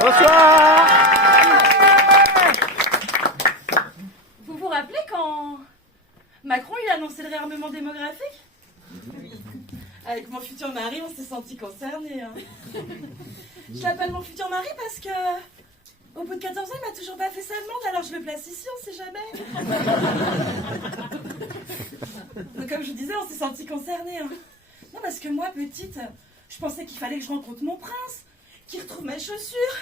Bonsoir. Vous vous rappelez quand Macron il a annoncé le réarmement démographique? Avec mon futur mari, on s'est senti concernés. Hein. Je l'appelle mon futur mari parce que au bout de 14 ans, il m'a toujours pas fait sa demande, alors je le place ici, on sait jamais. Donc comme je vous disais, on s'est senti concernés. Hein. Non, parce que moi, petite, je pensais qu'il fallait que je rencontre mon prince, qu'il retrouve ma chaussure,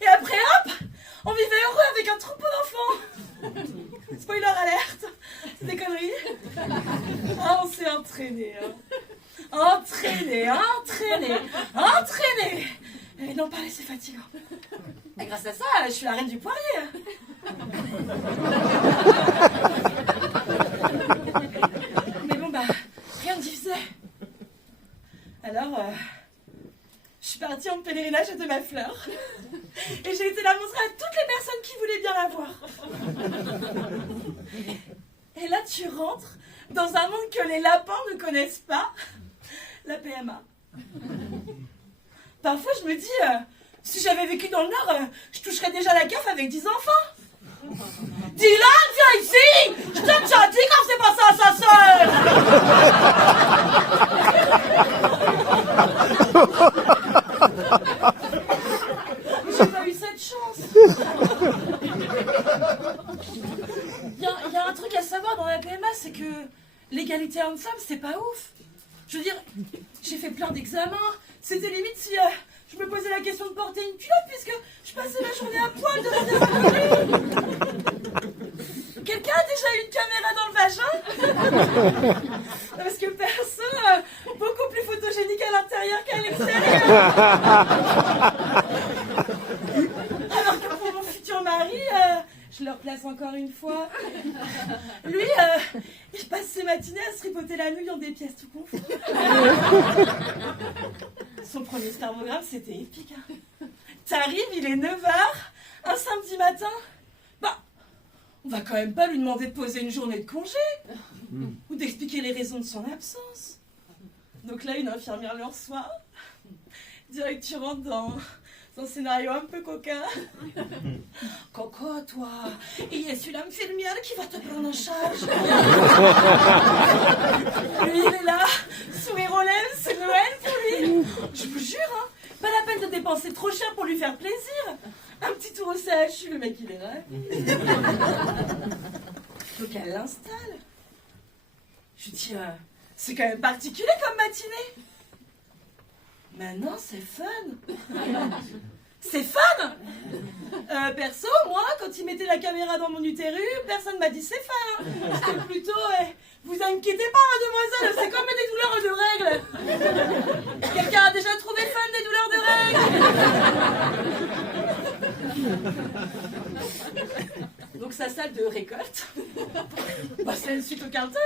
et après, hop, on vivait heureux avec un troupeau d'enfants. Spoiler alerte, c'est des conneries. Ah, on s'est entraînés. Hein. Entraînés. Et non, parler, c'est fatigant. Et grâce à ça, je suis la reine du poirier. Mais bon, bah, rien ne diffusait. Alors, je suis partie en pèlerinage à de ma fleur. Et j'ai été la montrer à toutes les personnes qui voulaient bien la voir. Et là, tu rentres dans un monde que les lapins ne connaissent pas. La PMA. Parfois, je me dis, si j'avais vécu dans le Nord, je toucherais déjà la CAF avec 10 enfants. Dylan, viens ici! Je t'ai déjà dit quand c'est passé à sa sœur! J'ai pas eu cette chance. Il y a un truc à savoir dans la PMA, c'est que l'égalité homme-femme, c'est pas ouf. Je veux dire, j'ai fait plein d'examens. C'était limite si je me posais la question de porter une culotte puisque je passais la journée à poil devant des inconnus. Quelqu'un a déjà eu une caméra dans le vagin? Parce que perso, beaucoup plus photogénique à l'intérieur qu'à l'extérieur. Alors que pour mon futur mari, je le replace encore une fois. Lui, il passe ses matinées à se tripoter la nouille dans des pièces tout confondues. Son premier spermogramme, c'était épique. Hein. T'arrives, il est 9h, un samedi matin. Bah, on va quand même pas lui demander de poser une journée de congé. Ou d'expliquer les raisons de son absence. Donc là, une infirmière le reçoit. Direct, tu rentres dans un scénario un peu coquin. Coco, toi, il y a celui-là infirmière qui va te prendre en charge. Lui, il est là, sourire aux lèvres, c'est Noël pour lui. Je vous jure, hein, pas la peine de dépenser trop cher pour lui faire plaisir. Un petit tour au CHU, le mec, il est là. Donc elle l'installe. Je dis, c'est quand même particulier comme matinée. Maintenant, c'est fun. C'est fun. Perso, moi, quand il mettait la caméra dans mon utérus, personne m'a dit c'est fun. Hein. C'était plutôt, vous inquiétez pas, mademoiselle, c'est comme des douleurs de règles. Quelqu'un a déjà trouvé fun des douleurs de règles? Donc sa salle de récolte, bah, c'est une suite au Carlton.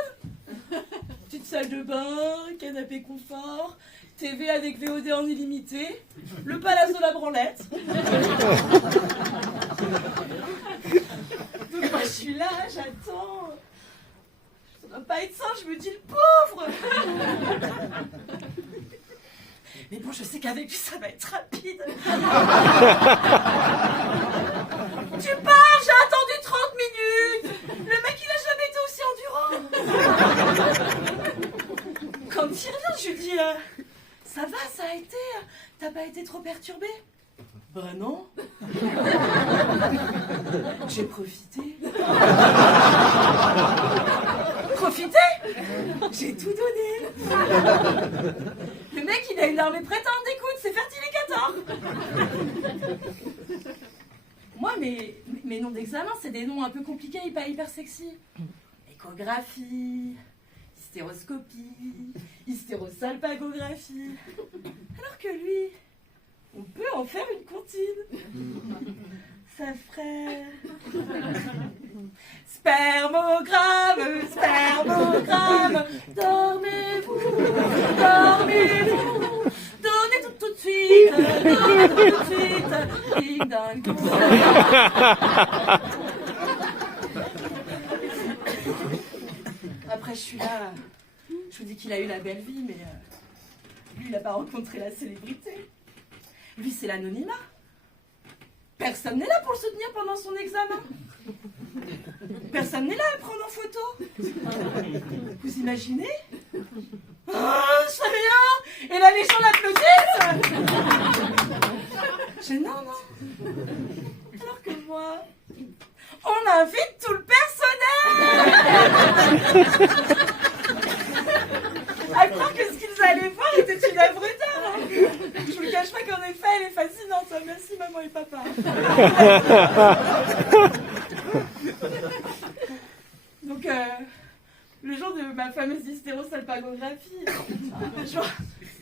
Petite salle de bain, canapé confort, TV avec VOD en illimité, le palace de la branlette. Donc moi je suis là, j'attends. Ça doit pas être ça, je me dis le pauvre. Mais bon, je sais qu'avec lui ça va être rapide. Tu pars, j'ai attendu 30 minutes. Le mec il a jamais été aussi endurant. Quand il revient, je lui dis, ça va, ça a été, t'as pas été trop perturbé? Bah non. J'ai profité. Profité? J'ai tout donné. Le mec, il a une armée prête à en découdre, c'est fertilicateur. Moi, mes noms d'examen, c'est des noms un peu compliqués et pas hyper sexy. Échographie, hystéroscopie, hystérosalpagographie. Alors que lui, on peut en faire une comptine. Ça ferait... Spermogramme, spermogramme, dormez-vous, dormez-vous, donnez tout de suite, donnez tout de suite, ding dang dong. Après, je suis là, je vous dis qu'il a eu la belle vie, mais lui, il n'a pas rencontré la célébrité. Lui, c'est l'anonymat. personne n'est là pour le soutenir pendant son examen. Personne n'est là à le prendre en photo. Vous imaginez? Oh, je fais rien. Et là, les gens l'applaudissent. Gênant, non? Alors que moi, on invite tout le personnel. À croire que ce qu'ils allaient voir était une œuvre d'art. Hein. Je vous le cache pas qu'en effet, elle est fascinante. Merci maman et papa. Donc, le jour de ma fameuse hystérosalpingographie, je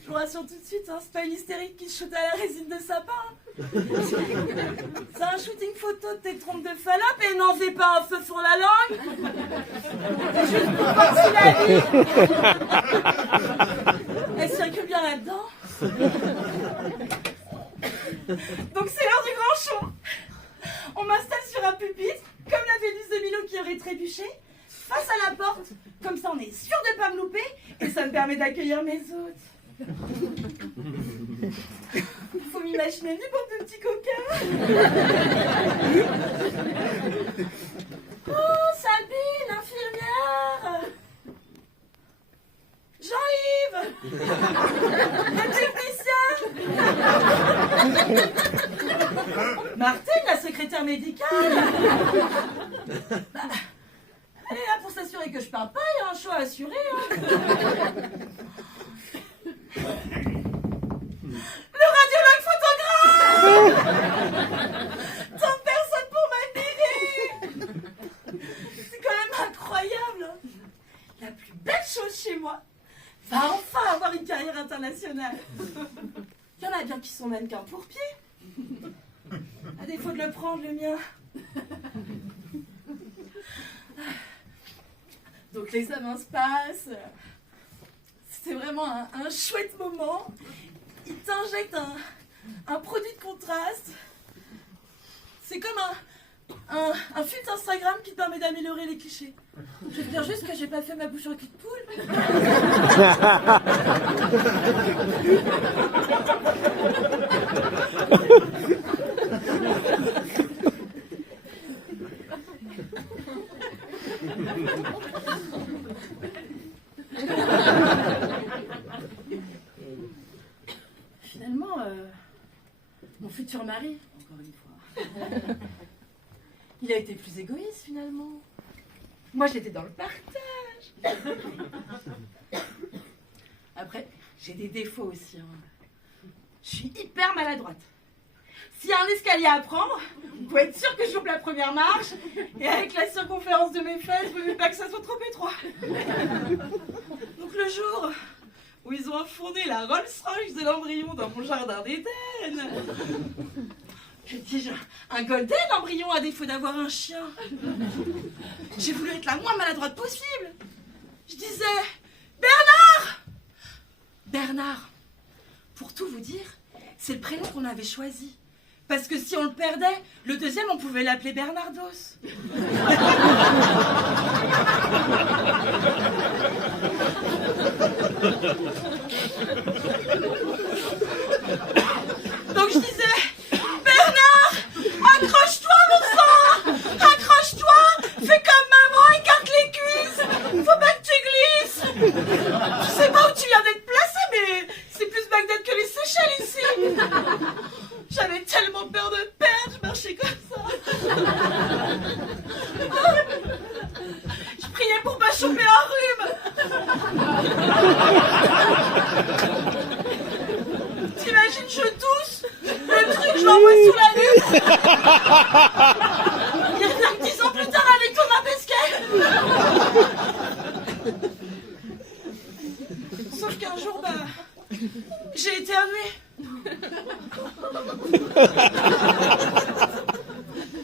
vous rassure tout de suite, hein, c'est pas une hystérique qui shoot à la résine de sapin. C'est un shooting photo de tes trompes de Fallope et n'en fais pas un feu sur la langue. C'est juste pour voir si la vie, elle circule bien là-dedans. Donc c'est l'heure du grand show. On m'installe sur un pupitre, comme la Vénus de Milo qui aurait trébuché, face à la porte. Comme ça, on est sûr de ne pas me louper et ça me permet d'accueillir mes hôtes. Faut m'imaginer une bande de petits coquins. Oh, Sabine, infirmière. Jean-Yves, le technicien. Martine, la secrétaire médicale. Elle est là pour s'assurer que je pars pas, il y a un show à assurer. Hein. Le radiologue photographe. Tant de personnes pour m'admirer. C'est quand même incroyable. Hein. La plus belle chose chez moi va enfin avoir une carrière internationale. Il y en a bien qui sont mannequins pour pied. À défaut de le prendre, le mien. Donc l'examen se passe. C'était vraiment un chouette moment. Il t'injecte un produit de contraste. C'est comme un filtre Instagram qui te permet d'améliorer les clichés. Je veux dire juste que j'ai pas fait ma bouche en cul de poule. Finalement, mon futur mari, encore une fois, il a été plus égoïste finalement. Moi j'étais dans le partage. Après, j'ai des défauts aussi. Hein. Je suis hyper maladroite. S'il y a un escalier à prendre, vous pouvez être sûr que je loupe la première marche. Et avec la circonférence de mes fesses, vous ne voulez pas que ça soit trop étroit. Donc le jour où ils ont enfourné la Rolls-Royce de l'embryon dans mon jardin d'Éden, je dis un golden embryon à défaut d'avoir un chien. J'ai voulu être la moins maladroite possible. Je disais Bernard. Bernard. Pour tout vous dire, c'est le prénom qu'on avait choisi. Parce que si on le perdait, le deuxième, on pouvait l'appeler Bernardos. Donc je disais, Bernard, accroche-toi mon sang, accroche-toi, fais comme maman, écarte les cuisses, faut pas que tu glisses. Je sais pas où tu viens d'être placé, mais c'est plus Bagdad que les Seychelles ici. J'avais tellement peur de perdre, je marchais comme ça. Je priais pour pas choper un rhume. T'imagines, je tousse, le truc, je l'envoie sous la nuque. Il revient 10 ans plus tard avec Thomas Pesquet. Sauf qu'un jour, j'ai éternué.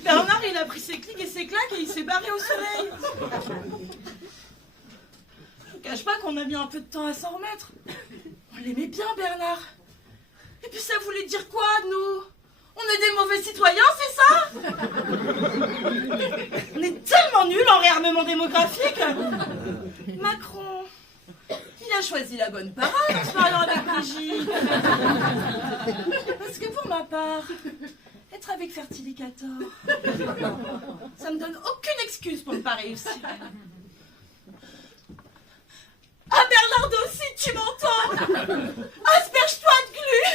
Bernard, il a pris ses clics et ses claques et il s'est barré au soleil. Je ne cache pas qu'on a mis un peu de temps à s'en remettre. On l'aimait bien, Bernard. Et puis ça voulait dire quoi, nous? On est des mauvais citoyens, c'est ça? On est tellement nuls en réarmement démographique. Macron, il a choisi la bonne parole en se mariant avec Brigitte. Parce que pour ma part, être avec Fertilicator. Ça me donne aucune excuse pour ne pas réussir. Ah, Bernardo, si tu m'entends, asperge-toi de glu.